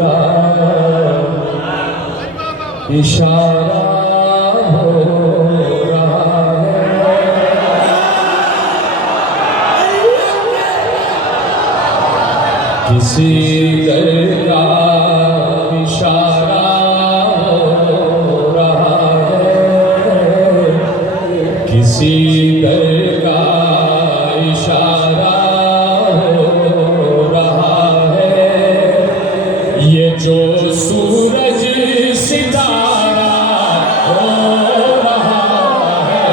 का इशारा हो रहा है। किसी दर का इशारा हो रहा है, किसी दर का इशारा हो रहा है। ये जो सूरज सितारा हो रहा है,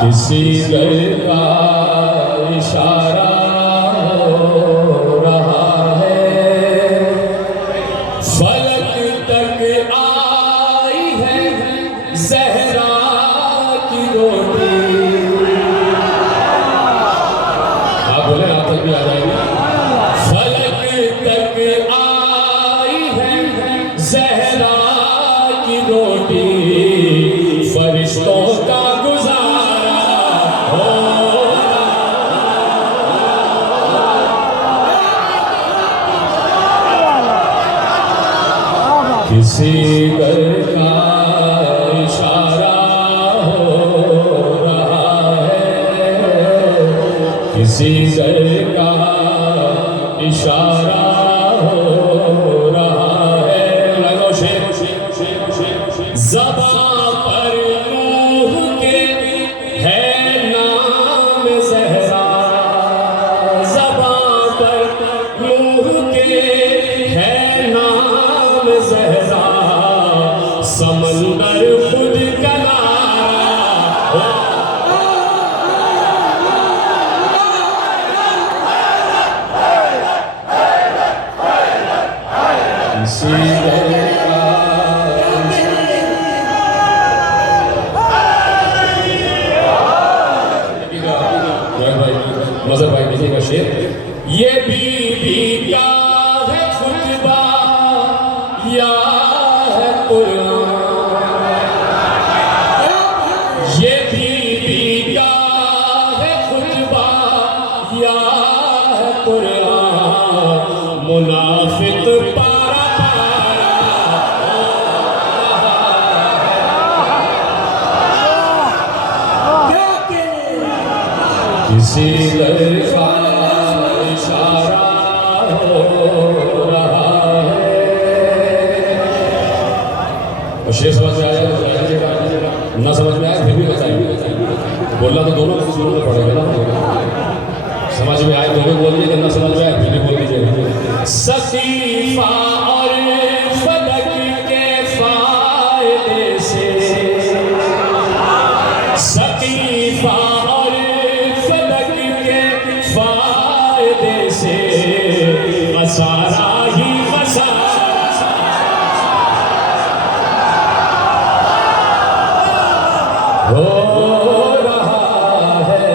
किसी दर का इशारा हो रहा है। फलक तक आई है ज़हरा की रोटी। आप बोले आप तक भी आ जाएंगे। फलक तक आई है ज़हरा की रोटी, फरिश्तों का गुजारा हो किसी दर का इशारा हो रहा है, किसी दर का इशारा हो रहा है। लगो शेर ज़बां पर नूह के है नाम ज़हरा, ज़बां पर नूह के है नाम ज़हरा, समंदर खुद किनारा हो किसी दर का मज़हर भाई देखिएगा शेर। ये बीबी क्या है खुतबा या है कुरान, ये बीबी क्या है खुतबा या है कुरान, मुनाफिक पारा किसी दर का इशारा हो रहा है। और शेर समझ में आया तो ना समझ में आया फिर भी बताइए, बोलना तो दोनों को पड़ेगा ना। समझ में आए तो भी बोल दीजिए, ना समझ में आए फिर भी बोल दीजिए। सकीफा और फलक के फायदे से, सकीफा और फलक के फायदे से मसारा ही मसारा हो रहा है।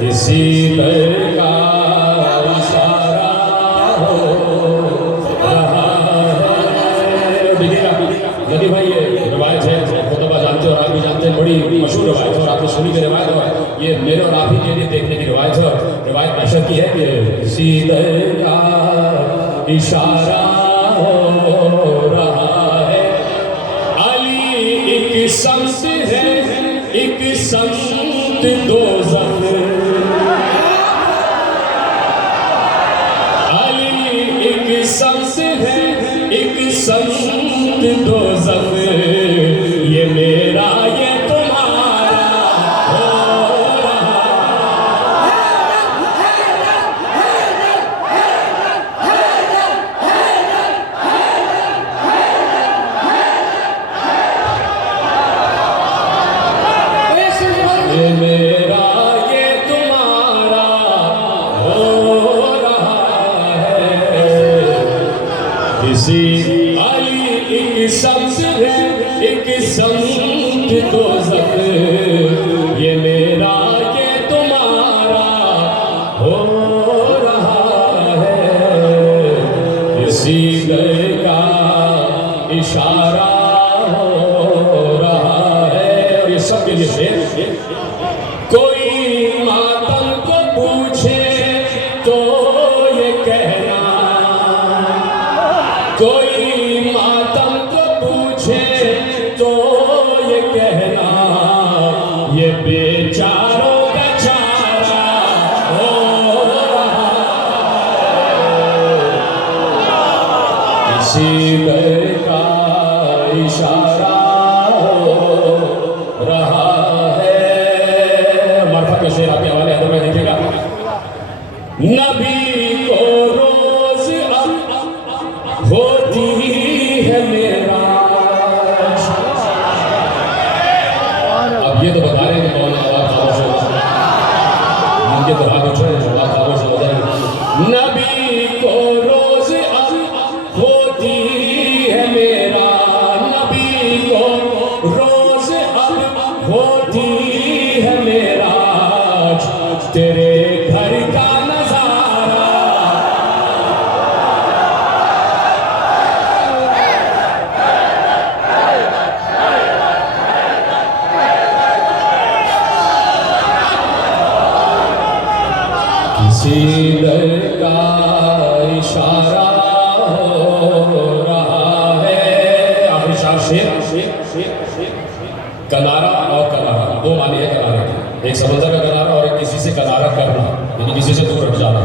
किसी दर का इशारा हो रहा है। देखिएगा नदी भाई, ये रिवायत है, खुतबा जानते हो और आप भी जानते हैं, बड़ी मशहूर रिवायत है और आपने सुनी की रिवायत है। ये मेरे और आप ही के लिए देखने की रिवायत है। रिवायत नशर की है कि किसी दर का इशारा हो रहा है। अली एक संत है, एक संत दोज़ख, अली एक संत है, एक संत दोज़ख, ये मेरा ये तुम्हारा हो रहा ये मेरा ये तुम्हारा हो रहा है। किसी अली एक संत है, एक संत दोज़ख, ये मेरा ये तुम्हारा हो रहा है। किसी दर का इशारा हो रहा है। और ये सबके लिए शेर। कोई मातम को इशारा हो रहा है। मरफत का शेर आपके हवाले अदब में देखिएगा। नबी को रोज अब होती है मेराज। अब ये तो बता रहे हैं कि कौन आवाज खामोश हो, इनके तो हाथ उठ रहे हैं, आवाज खामोश हो जाएगी। नबी को रोज अब होती है मेरा, नबी को रोज अब होती है मेरा, तेरे घर का नजारा। किसी दर का इशारा हो रहा है। आखिरी शेर, कनारा और कनारा दो मानी है कनारे की, एक समंदर का कनारा और एक किसी से कनारा करना, यानी किसी से दूर हट जाना।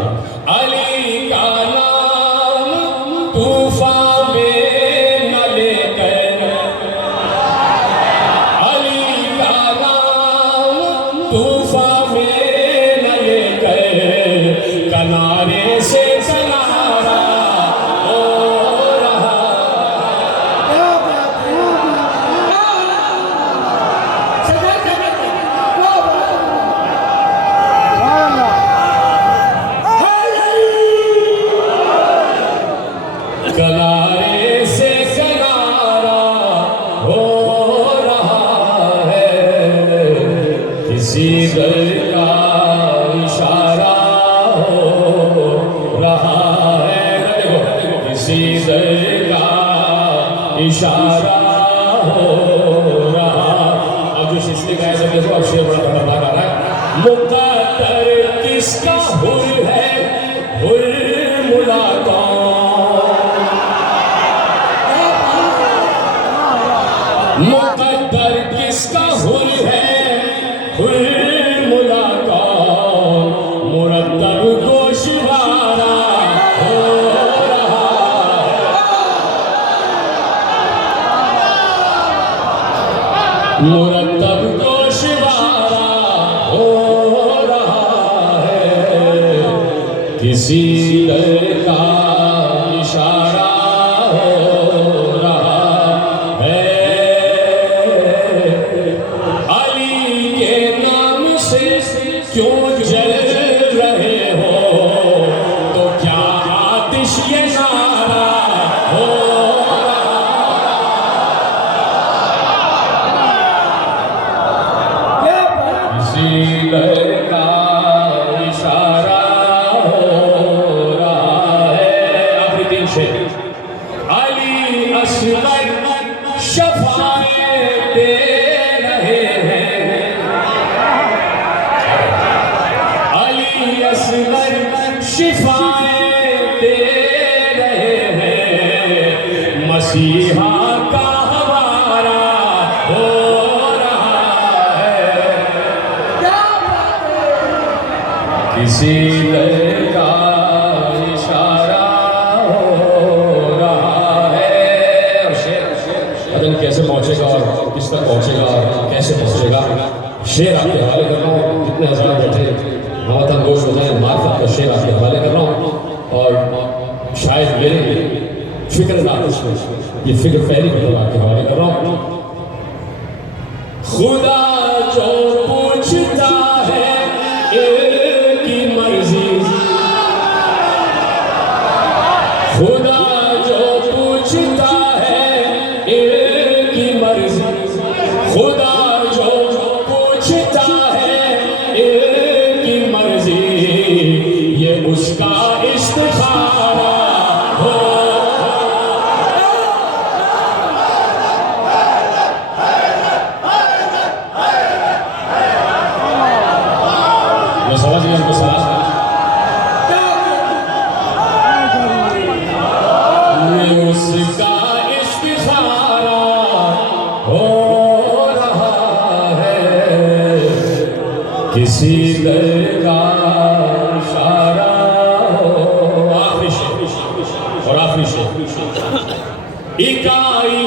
अली का नाम तूफान में न लेकर, अली का नाम तूफान में न लेकर, कनारे से कनारा हो रहा। कनारे से कनारा हो रहा है, किसी दर का इशारा हो रहा है। देखो किसी दर का इशारा हो रहा। अब जो शिशली का ऐसा देखो, अब शेर बड़ा खतरनाक आ रहा है। मुक़द्दर किसका हुर है, हुर मुलाकात। मुक़द्दर किसका हुर है, हुर मुलाकात, मुरत्तब गोशवारा हो रहा है, मुरत्तब गोशवारा हो रहा है, किसी दर का इशारा हो रहा है। अली के नाम से क्यों जल रहे हो, तो क्या आतिश ये नारा हो रहा। किसी दर का इशारा हो रहा है। आखिरी तीन शेर। अली असगर शफाएं दे रहे हैं, अली असगर शिफाएं दे रहे हैं, मसीहा का हवारा हो रहा है। किसी दर का इशारा हो रहा है। और शेर कैसे पहुंचेगा और किस तक पहुंचेगा और कैसे पहुंचेगा, शेर आपके हवाले कर रहा हूँ। जितने हजार बैठे नवातन गोश हो जाए, मार्फत का शेर आपके हवाले कर रहा हूँ। और शायद मेरे फिक्र ना इसमें, ये फिक्र पहली मतलब आपके हवाले कर रहा हूँ। खुदा जो पूछता है की मर्जी, खुदा जो पूछता है की मर्जी, खुदा जो पूछता है की मर्जी, ये उसका इस्तिखारा हो। मैं समझ गया उनको सलाह। उसका इस्तिखारा हो रहा है, किसी दर का इशारा हो। आखिरी शेर और आखिरी शेर। इकाई